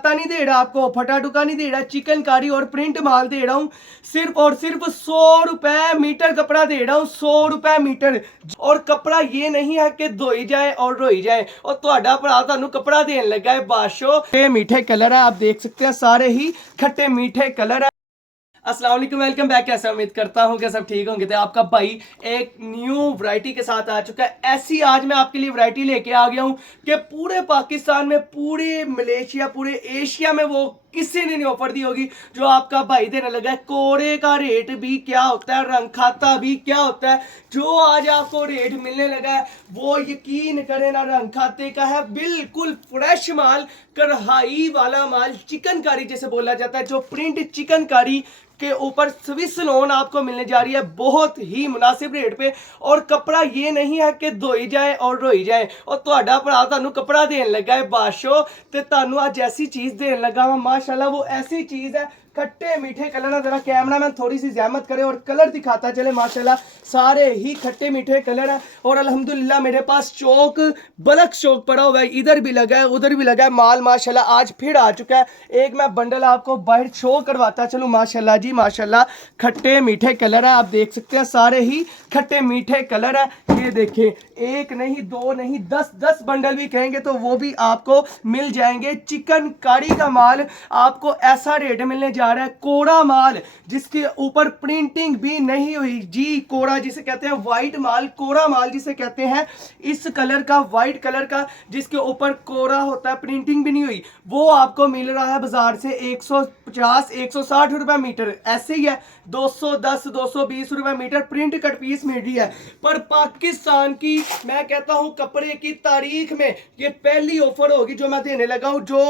खाता नहीं दे रहा आपको, फटा टुका नहीं दे रहा, चिकनकारी और प्रिंट माल दे रहा हूँ। सिर्फ और सिर्फ 100 रुपए मीटर कपड़ा दे रहा हूँ, 100 रुपए मीटर। और कपड़ा ये नहीं है कि धोई जाए और रोई जाए। और ਤੁਹਾਡਾ ਭਰਾ ਤੁਹਾਨੂੰ कपड़ा देने लगा है बादशाह। ये मीठे कलर है, आप देख सकते हैं, सारे ही खट्टे मीठे कलर है। अस्सलाम वालेकुम, वेलकम बैक। कैसे उम्मीद करता हूँ कि सब ठीक होंगे। तो आपका भाई एक न्यू वैरायटी के साथ आ चुका है। ऐसी आज मैं आपके लिए वैरायटी लेके आ गया हूँ कि पूरे पाकिस्तान में, पूरे मलेशिया, पूरे एशिया में वो किसी ने नहीं ऑफर दी होगी जो आपका भाई देने लगा है। कोड़े का रेट भी क्या होता है, रंग खाता भी क्या होता है, जो आज आपको रेट मिलने लगा है वो यकीन करें ना रंग खाते का है। बिल्कुल फ्रेश माल, कढ़ाई वाला माल, चिकनकारी जैसे बोला जाता है, जो प्रिंट चिकनकारी के ऊपर स्विस लोन आपको मिलने जा रही है बहुत ही मुनासिब रेट पे। और कपड़ा ये नहीं है कि धोई जाए और रोई जाए। और ਤੁਹਾਡਾ ਭਰਾ ਤੁਹਾਨੂੰ कपड़ा देने लगा है बादशाह, ਤੇ ਤੁਹਾਨੂੰ ਅੱਜ ऐसी चीज देने लगा वा माशाल्लाह। वो ऐसी चीज है, खट्टे मीठे कलर है। जरा कैमरा मैन थोड़ी सी जहमत करे और कलर दिखाता चले। माशाल्लाह सारे ही खट्टे मीठे कलर है। और अल्हम्दुलिल्लाह मेरे पास चौक बल्क चौक पड़ा हुआ है, इधर भी लगा है उधर भी लगा है। माल माशाल्लाह आज फिर आ चुका है। एक मैं बंडल आपको बाहर शो करवाता चलूँ। माशाल्लाह जी माशाल्लाह, खट्टे मीठे कलर है, आप देख सकते हैं, सारे ही खट्टे मीठे कलर है। ये देखें, एक नहीं दो नहीं 10 बंडल भी कहेंगे तो वो भी आपको मिल जाएंगे। चिकनकारी का माल आपको ऐसा रेट मिलने जा रहा है, कोड़ा माल जिसके ऊपर प्रिंटिंग भी नहीं हुई जी। कोड़ा जिसे कहते हैं, व्हाइट माल, कोड़ा माल जिसे कहते हैं, इस कलर का, व्हाइट कलर का, जिसके ऊपर कोड़ा होता है, प्रिंटिंग भी नहीं हुई, वो आपको मिल रहा है बाजार से 150 160 रुपए मीटर। ऐसे ही है 210 220 रुपए मीटर प्रिंट कट पीस मिल रही है। पर पाकिस्तान की, मैं कहता हूं कपड़े की तारीख में ये पहली ऑफर होगी जो मैं देने लगा हूं। जो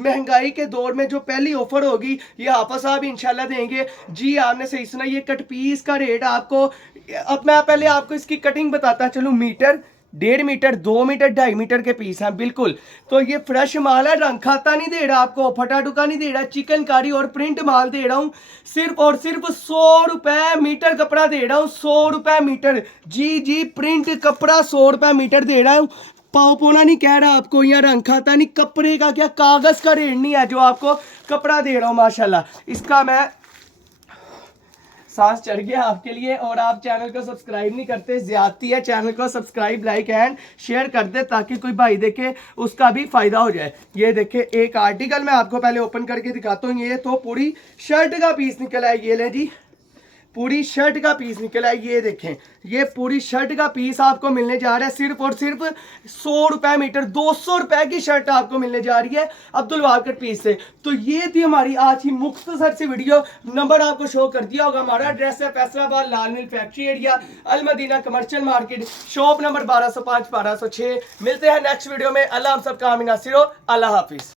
महंगाई के दौर में जो पहली ऑफर होगी, ये हाफिज साहब इंशाल्लाह देंगे जी। आपने सही सुना, ये कट पीस का रेट आपको, अब मैं पहले आपको इसकी कटिंग बताता चलूं। मीटर, 1.5 मीटर, 2 मीटर, 2.5 मीटर के पीस हैं बिल्कुल। तो ये फ्रेश माल है, रंग खाता नहीं दे रहा आपको, फटा टुका नहीं दे रहा, चिकनकारी और प्रिंट माल दे रहा हूँ। सिर्फ और सिर्फ 100 रुपए मीटर कपड़ा दे रहा हूँ, 100 रुपए मीटर जी। प्रिंट कपड़ा 100 रुपए मीटर दे रहा हूँ। पाव पोना नहीं कह रहा आपको, या रंग खाता नहीं, कपड़े का क्या, कागज का रेट नहीं है जो आपको कपड़ा दे रहा हूँ। माशाल्लाह इसका मैं सांस चढ़ गया आपके लिए। और आप चैनल को सब्सक्राइब नहीं करते, ज्यादती है। चैनल को सब्सक्राइब, लाइक एंड शेयर कर दे ताकि कोई भाई देखे उसका भी फायदा हो जाए। ये देखे, एक आर्टिकल मैं आपको पहले ओपन करके दिखाता हूँ। ये तो पूरी शर्ट का पीस निकला है, ये ले जी, पूरी शर्ट का पीस निकला है। ये देखें, ये पूरी शर्ट का पीस आपको मिलने जा रहा है सिर्फ और सिर्फ 100 रुपए मीटर। 200 रुपए की शर्ट आपको मिलने जा रही है अब्दुल वहाब कट पीस से। तो ये थी हमारी आज की मुख्तसर सी वीडियो। नंबर आपको शो कर दिया होगा। हमारा एड्रेस है Faisalabad, Lal mill factory area, Al Madina commercial market, shop number 1205 1206। मिलते हैं नेक्स्ट वीडियो में। अल्लाह हम सबका आमीन नासिर हो। अल्लाह हाफिज।